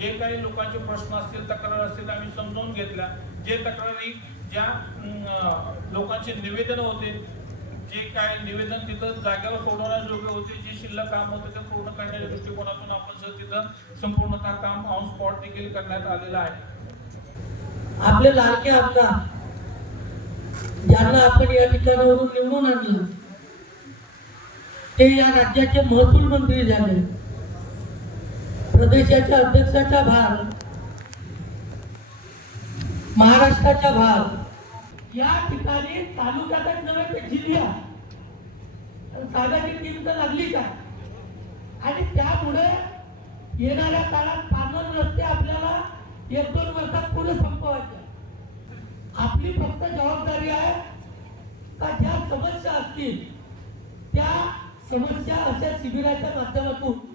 जे काही लोकांचे प्रश्न असतील तक्रार असतील आम्ही समजून घेतल्या जे तक्रारी ज्या लोकांचे निवेदन होते जे काय निवेदन तिथं जागेवर सोडवण्याजोगे होते जे शिल्लक काम होते ते पूर्ण करण्याच्या दृष्टिकोनातून आपण सर तिथं संपूर्णतः काम ऑन स्पॉट देखील करण्यात आलेलं आहे आपले लाडके आमदार ज्यांना आपण या ठिकाणावरून निवडून आणलं ते या राज्याचे महसूल मंत्री झाले प्रदेशाच्या अध्यक्षाचा भाग महाराष्ट्राचा भाग या ठिकाणी तालुक्यात नव्हे ते जिल्ह्या सागाची टीम लागली आणि त्यामुळे येणाऱ्या काळात पानन रस्ते आपल्याला एक दोन वर्षात पुढे संपवायचे आपली फक्त जबाबदारी आहे का ज्या समस्या असतील त्या समस्या अशा शिबिराच्या माध्यमातून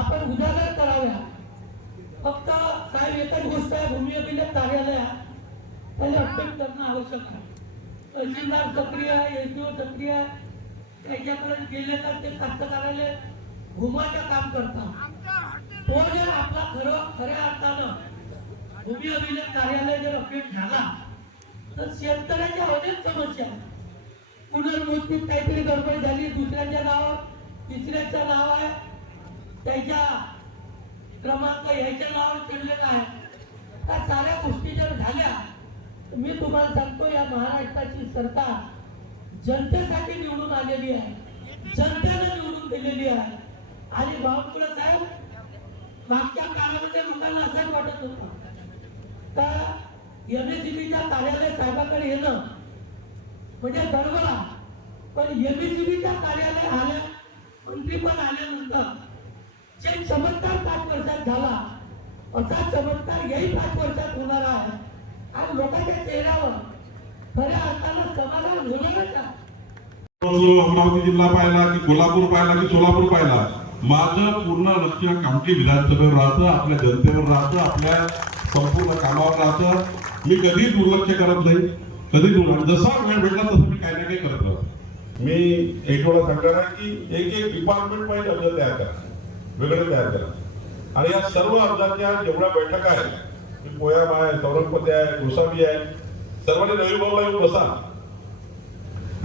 आपण उजागर कराव्या फक्त काय वेतन गोष्ट आहे भूमी अभिलेख कार्यालयात त्याला अपडेट करणं आवश्यक आहे तहसीलदार सक्रिय एस ओ सक्रिय त्याच्याकडे गेले तर ते कास्तकाराले भूमाचं काम करतात तो जर आपला खरं खऱ्या अर्थानं भूमी अभिलेख कार्यालय जर अपडेट झाला तर शेतकऱ्याच्या अनेक समस्या पुनर्मोजणीत काहीतरी गडबड झाली दुसऱ्याच्या नावावर तिसऱ्याचं नाव आहे त्यांच्या क्रमांक ह्याच्या नावावर चिडलेला आहे त्या साऱ्या गोष्टी जर झाल्या मी तुम्हाला सांगतो या महाराष्ट्राची सरकार जनतेसाठी निवडून आलेली आहे जनतेने निवडून दिलेली आहे आणि भावपुळे साहेब मागच्या काळामध्ये लोकांना असं वाटत होतं का एम एस e कार्यालय साहेबाकडे येणं म्हणजे गडबडा पण एम एस e च्या कार्यालय आल्या मंत्री पण आल्यानंतर जे चमत्कार पाच वर्षात झाला असा चमत्कार गेली पाच वर्षात होणार आहे आणि लोकांच्या चेहऱ्यावर खऱ्या अर्थानं समाधान होणारच का अमरावती जिल्हा पाहिला की कोल्हापूर पाहिला की सोलापूर पाहिला माझं पूर्ण लक्ष कामठी विधानसभेवर राहतं आपल्या जनतेवर राहतं आपल्या संपूर्ण कामावर राहतं मी कधी दुर्लक्ष करत नाही कधी दुर्लक्ष जसा वेळ भेटला तसं मी काही ना काही करत राहतो मी एक वेळा सांगणार आहे की एक एक डिपार्टमेंट पाहिजे आपल्याला तयार करा वेगळे तयार केला आणि या सर्व अर्जांच्या जेवढ्या बैठका आहेत पोयाब आहे सौरंगपती आहे गोसाबी आहे सर्वांनी नवीन भाऊला येऊन बसा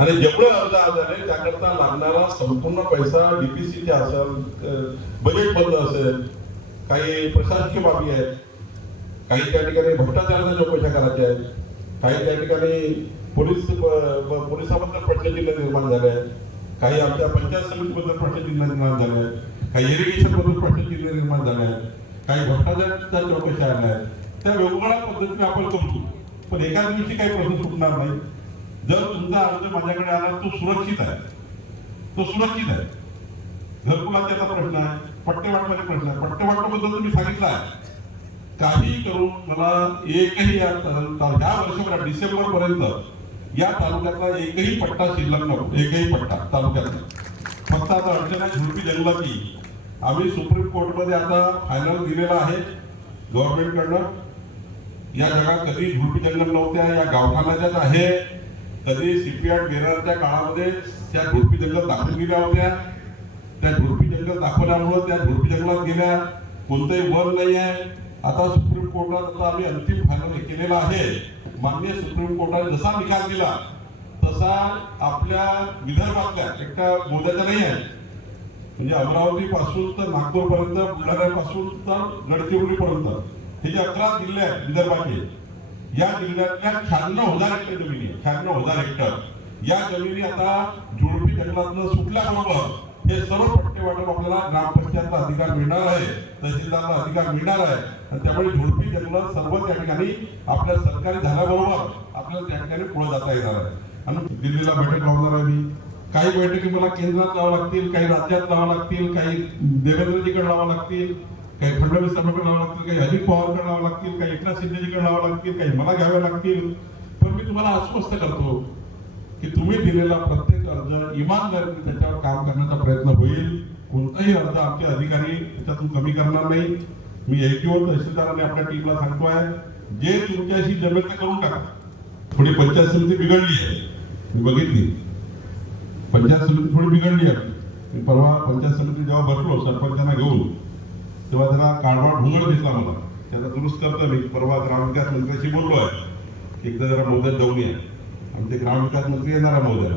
आणि जेवढे अर्ज आले त्याकरता लागणारा संपूर्ण पैसा डीपीसीचा असेल बजेट बंद असेल काही प्रशासकीय बाबी आहेत काही त्या ठिकाणी भ्रष्टाचाराच्या चौकशा करायच्या आहेत काही त्या ठिकाणी पोलीस पोलिसांबद्दल जिल्ह्यात निर्माण झाले आहेत काही आमच्या पंचायत समितीबद्दल प्रश्नचिन्ह निर्माण झाले आहेत काही इरिगेशनबद्दल प्रश्नचिन्ह निर्माण झाले आहेत काही भ्रष्टाचाराच्या चौकशा आल्या आहेत त्या वेगवेगळ्या पद्धतीने आपण करतो पण एका दिवशी काही प्रश्न सुटणार नाही जर तुमचा अर्ज माझ्याकडे आला तो सुरक्षित आहे तो सुरक्षित आहे घरकुलाच्याचा प्रश्न आहे पट्टेवाटपाचा प्रश्न आहे पट्टेवाटपाबद्दल तुम्ही सांगितलं आहे काही करून मला एकही ह्या वर्षभरात डिसेंबरपर्यंत या तालुक्यातला एकही पट्टा शिल्लक नको एकही पट्टा तालुक्यातला फक्त आता अडचण आहे झुडपी जंगलाची आम्ही सुप्रीम कोर्टमध्ये आता फायनल दिलेला आहे गव्हर्नमेंटकडनं या जगात कधी झुडपी जंगल नव्हत्या या गावठाणाच्याच आहे कधी सीपीआर बेरारच्या काळामध्ये त्या झुडपी जंगल दाखवून गेल्या होत्या त्या झुडपी जंगल दाखवल्यामुळे त्या झुडपी जंगलात गेल्या कोणतंही वन नाही आहे आता कोर्टाचा आम्ही अंतिम फायनल केलेला आहे माननीय सुप्रीम कोर्टाने जसा निकाल दिला तसा आपल्या विदर्भातल्या एकट्या बोलायचा नाही आहे म्हणजे अमरावती पासून तर नागपूरपर्यंत बुलढाण्यापासून तर गडचिरोलीपर्यंत हे जे अकरा जिल्हे आहेत विदर्भाचे या जिल्ह्यातल्या शहाण्णव हजार हेक्टर जमिनी शहाण्णव हजार हेक्टर या जमिनी आता झुडपी जंगलातनं सुटल्याबरोबर हे सर्व पट्टे वाटप आपल्याला ग्रामपंचायतला अधिकार मिळणार आहे तहसीलदारला अधिकार मिळणार आहे आणि त्यामुळे झुडपी जंगल सर्व त्या ठिकाणी आपल्या सरकारी झाल्याबरोबर आपल्याला त्या ठिकाणी पुढे जाता येणार आहे आणि दिल्लीला बैठक लावणार आहे काही बैठकी मला केंद्रात लावा लागतील काही राज्यात लावा लागतील काही देवेंद्रजीकडे लावा लागतील काही फडणवीस साहेबांकडे लावा लागतील काही अजित पवारकडे लावा लागतील काही एकनाथ शिंदेजीकडे लावा लागतील काही मला घ्याव्या लागतील पण मी तुम्हाला आश्वस्त करतो की तुम्ही दिलेला प्रत्येक अर्ज इमानदारीने त्याच्यावर काम करण्याचा प्रयत्न होईल कोणताही अर्ज आमचे अधिकारी त्याच्यातून कमी करणार नाही मी एकीवर तहसीलदारांनी आपल्या टीमला सांगतो आहे जे तुमच्याशी जमेल ते करून टाका थोडी पंचायत समिती बिघडली आहे मी बघितली पंचायत समिती थोडी बिघडली आहे मी परवा पंचायत समिती जेव्हा बसलो सरपंचांना घेऊन तेव्हा त्यांना काढवा ढोंगळ दिसला मला त्याचा दुरुस्त करतो मी परवा ग्रामविकास मंत्र्याशी बोललो आहे एकदा जरा मुदत जाऊन या आमचे ग्रामविकास मंत्री येणार महोदया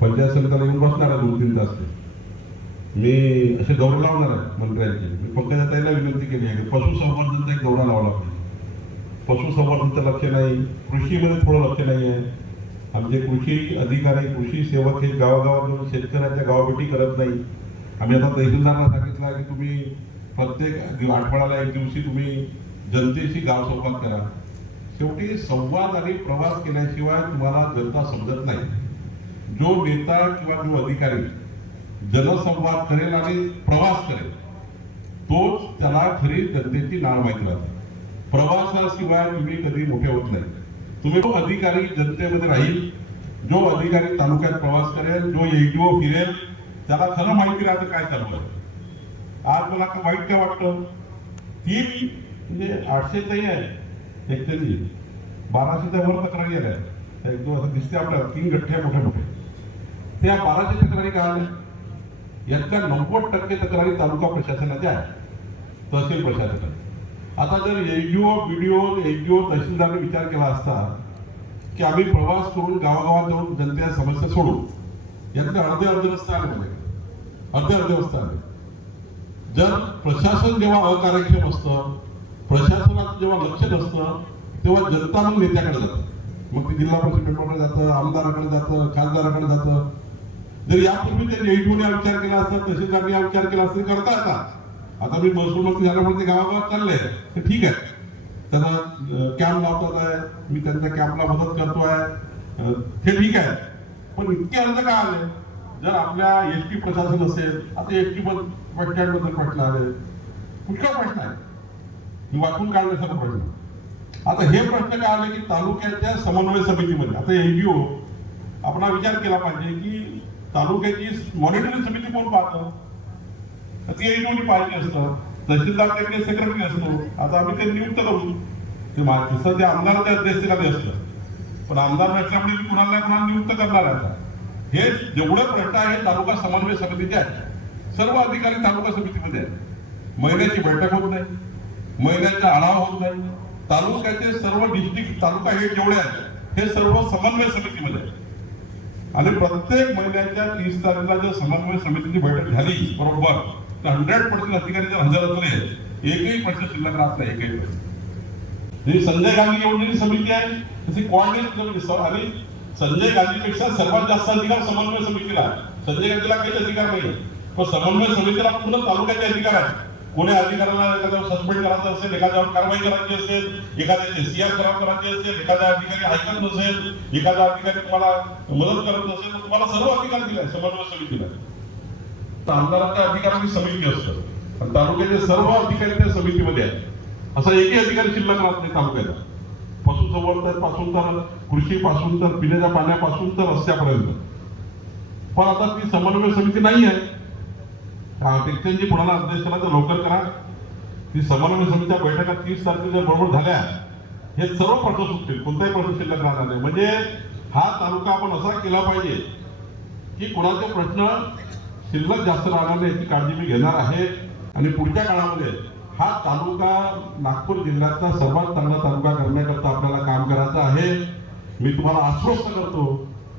पंचायत समितीला येऊन बसणार दोन तीन तास ते मी असे दौरे लावणार आहे मंत्र्यांची मी त्यांना विनंती केली आहे की पशुसंवर्धनचा एक दौरा लावला पाहिजे पशुसंवर्धनचं लक्ष नाही कृषीमध्ये थोडं लक्ष नाही आहे आमचे कृषी अधिकारी कृषी सेवक हे गावागावात शेतकऱ्यांच्या गावाभेटी करत नाही आम्ही आता तहसीलदारांना सांगितलं की तुम्ही प्रत्येक आठवड्याला एक दिवशी तुम्ही जनतेशी गाव संवाद करा शेवटी संवाद आणि प्रवास केल्याशिवाय तुम्हाला जनता समजत नाही जो नेता किंवा जो अधिकारी जनसंवाद करेल आणि प्रवास करेल तोच त्याला खरी जनतेची नाळ माहिती राहते प्रवासाशिवाय तुम्ही कधी मोठे होत नाही तुम्ही जो अधिकारी जनतेमध्ये राहील जो अधिकारी तालुक्यात प्रवास करेल जो एटीओ फिरेल त्याला खरं माहिती राहतं काय चालू आहे आज मला वाईट काय वाटतं ती म्हणजे आठशे तरी आहे ते बाराशेच्या वर तक्रारी गेल्या एक दोन असं दिसते आपल्याला तीन गठ्ठे मोठे मोठे त्या बाराशे तक्रारी काय आल्या यातल्या नव्वद टक्के तक्रारी तालुका प्रशासनाच्या आहे तहसील प्रशासन आता जर एनजीओ जी एनजीओ बी डी ओ तहसीलदारने विचार केला असता की आम्ही प्रवास करून गावागावात जाऊन जनतेच्या समस्या सोडू यातले अर्धे अर्ध रस्ते आले म्हणजे अर्धे अर्धे रस्ते आले जर प्रशासन जेव्हा अकार्यक्षम असतं प्रशासनाचं जेव्हा लक्ष नसतं तेव्हा जनता मग नेत्याकडे जात मग ते जिल्हा परिषद मेंबरकडे जातं आमदाराकडे जातं खासदाराकडे जात जर यापूर्वी त्यांनी एटून विचार केला असता तहसीलदारने विचार केला असता करता येतात आता मी महसूल मंत्री झाल्यामुळे ते गावागावात चालले तर ठीक आहे त्यांना कॅम्प लावतात आहे मी त्यांच्या कॅम्पला मदत करतो आहे हे ठीक आहे पण इतके अर्ज का आले जर आपल्या एस टी प्रशासन असेल आता एस टी बस बस प्रश्न आले कुठला प्रश्न आहे वाचून काय काढण्याचा प्रश्न आता हे प्रश्न काय आले की तालुक्याच्या समन्वय समितीमध्ये आता एनजीओ आपण विचार केला पाहिजे की तालुक्याची मॉनिटरिंग समिती कोण पाहतं ती एनजीओनी पाहिजे असतं तहसीलदार त्यांचे सेक्रेटरी असतो आता आम्ही ते नियुक्त करू ते माहिती ते आमदार त्या अध्यक्षतेखाली असतं पण आमदार नसल्यामुळे मी कुणाला कुणाला नियुक्त करणार आहे हे जेवढे प्रश्न आहेत तालुका समन्वय समितीचे आहेत सर्व अधिकारी तालुका समितीमध्ये आहेत महिन्याची बैठक होत नाही महिन्याचा आढावा होत नाही तालुक्याचे सर्व डिस्ट्रिक्ट तालुका हे जेवढे आहेत हे सर्व समन्वय समितीमध्ये आणि प्रत्येक महिन्याच्या तीस तारखेला जर समन्वय समितीची बैठक झाली बरोबर तर हंड्रेड पर्सेंट अधिकारी जर हजर असले एकही प्रश्न शिल्लक राहत नाही एकही प्रश्न ही संजय गांधी एवढी समिती आहे तशी कॉर्डिनेट आणि संजय गांधीपेक्षा सर्वात जास्त अधिकार समन्वय समितीला संजय गांधीला काहीच अधिकार नाही पण समन्वय समितीला पूर्ण तालुक्याचे अधिकार आहे कोणी करायला एखाद्यावर सस्पेंड करायचं असेल एखाद्यावर कारवाई करायची असेल एखाद्याचे सीआर खराब करायची असेल एखाद्या अधिकारी ऐकत नसेल एखादा अधिकारी तुम्हाला मदत करत नसेल तर तुम्हाला सर्व अधिकार दिलाय समन्वय समितीला आमदारांच्या अधिकारांची समिती असतात पण तालुक्याचे सर्व अधिकारी त्या समितीमध्ये आहेत असा एकही अधिकारी शिल्लक राहत नाही तालुक्याला पशुसंवर्धन पासून तर कृषी पासून तर पिण्याच्या पाण्यापासून तर रस्त्यापर्यंत पण आता ती समन्वय समिती नाही आहे एक्सचेंजची पुण्याला अध्यक्ष केला तर लवकर करा ती समन्वय समितीच्या बैठका तीस तारखेच्या बरोबर झाल्या हे सर्व प्रश्न सुटतील कोणताही प्रश्न शिल्लक राहणार नाही म्हणजे हा तालुका आपण असा केला पाहिजे की कोणाचे प्रश्न शिल्लक जास्त राहणार नाही याची काळजी मी घेणार आहे आणि पुढच्या काळामध्ये हा तालुका नागपूर जिल्ह्याचा सर्वात चांगला तालुका करण्याकरता आपल्याला काम करायचं आहे मी तुम्हाला आश्वस्त करतो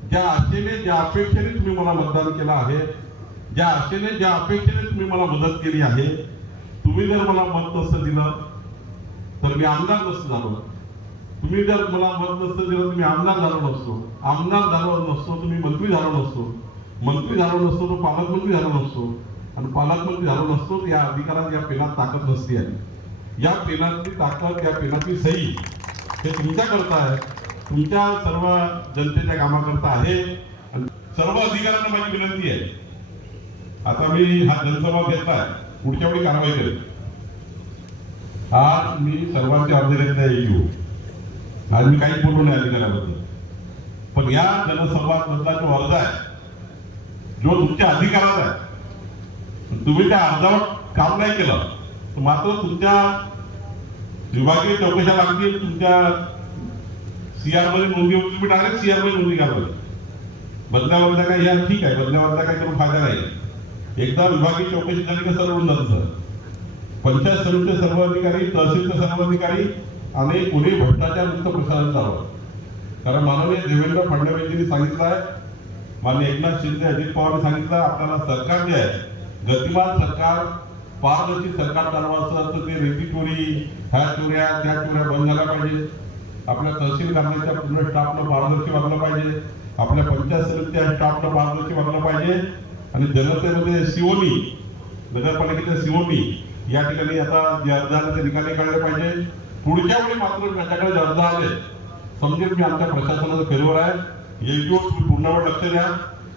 ज्या आशेने ज्या अपेक्षेने तुम्ही मला मतदान केलं आहे ज्या आशेने ज्या अपेक्षेने तुम्ही मला मदत केली आहे तुम्ही जर मला मत नसतं दिलं तर मी आमदार नसतो झालो तुम्ही जर मला मत नसतं दिलं तर मी आमदार झालो नसतो आमदार झालो नसतो तुम्ही मंत्री झालो नसतो मंत्री झालो नसतो तो पालकमंत्री झालो नसतो आणि पालकमंत्री झालो नसतो या अधिकारात या पेनात ताकद नसती आहे या पेनातली ताकद या पेनाची सही हे तुमच्याकरता आहे तुमच्या सर्व जनतेच्या कामाकरता आहे सर्व अधिकाऱ्यांना माझी विनंती आहे आता मी हा जनसभा घेतलाय पुढच्या वेळी कारवाई करेल आज मी सर्वांच्या अर्ज घेतले येऊ आज मी काही बोलू नाही अधिकाऱ्याबद्दल पण या जनसंवाद मधला जो अर्ज आहे जो तुमच्या अधिकारात आहे तुम्ही त्या अर्जावर काम नाही केलं मात्र तुमच्या विभागीय चौकशा लागतील तुमच्या सीआर मध्ये नोंदी तुम्ही सी सीआर मध्ये नोंदी करावी बदल्या काय या ठीक आहे बदल्या काही फायदा नाही एकदा विभागीय चौकशी झाली तर सर्व झालं सर पंचायत समितीचे सर्व अधिकारी तहसीलचे सर्व अधिकारी आणि पुणे भट्टाच्या मुक्त कारण माननीय देवेंद्र फडणवीसजींनी सांगितलं आहे माननीय एकनाथ शिंदे अजित पवार सांगितलं आपल्याला सरकार जे आहे गतिमान सरकार पारदर्शी सरकार चालवायचं असतं ते रेती चोरी ह्या चोऱ्या त्या चोऱ्या बंद झाल्या पाहिजे आपल्या तहसील करण्याच्या पूर्ण स्टाफनं पारदर्शी वागलं पाहिजे आपल्या पंचायत समितीच्या स्टाफनं पारदर्शी वागलं पाहिजे आणि जनतेमध्ये सिओनी नगरपालिकेच्या सिओनी या ठिकाणी आता जे अर्ज आले ते निकाली काढले पाहिजे पुढच्या वेळी मात्र त्याच्याकडे जे अर्ज आले समजेल मी आमच्या प्रशासनाचं फेरीवर आहे एकजोट तुम्ही पूर्ण लक्ष द्या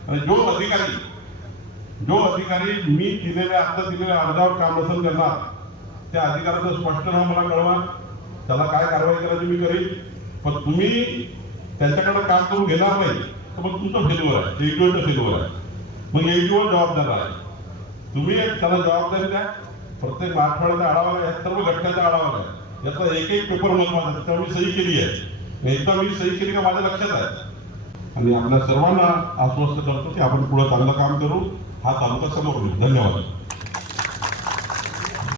आणि जो अधिकारी जो अधिकारी मी दिलेल्या आता दिलेल्या अर्जावर काम असेल करणार त्या अधिकाराचं स्पष्ट नाव मला कळवा त्याला काय कारवाई करायची मी करीन पण तुम्ही त्यांच्याकडे काम करून घेणार नाही तर मग तुमचं फेरीवर आहे एकजोटचं फेलवर आहे मग दिवस जबाबदार आहे तुम्ही त्याला जबाबदारी द्या प्रत्येक आठवड्याचा आढावा या सर्व घटकाचा आढावा आहे याचा एक एक पेपर महत्वाचा त्यामुळे सही केली आहे एकदा मी सही केली का माझ्या लक्षात आहे आणि आपल्या सर्वांना आश्वस्त करतो की आपण पुढे चांगलं काम करू हा तालुका समोर धन्यवाद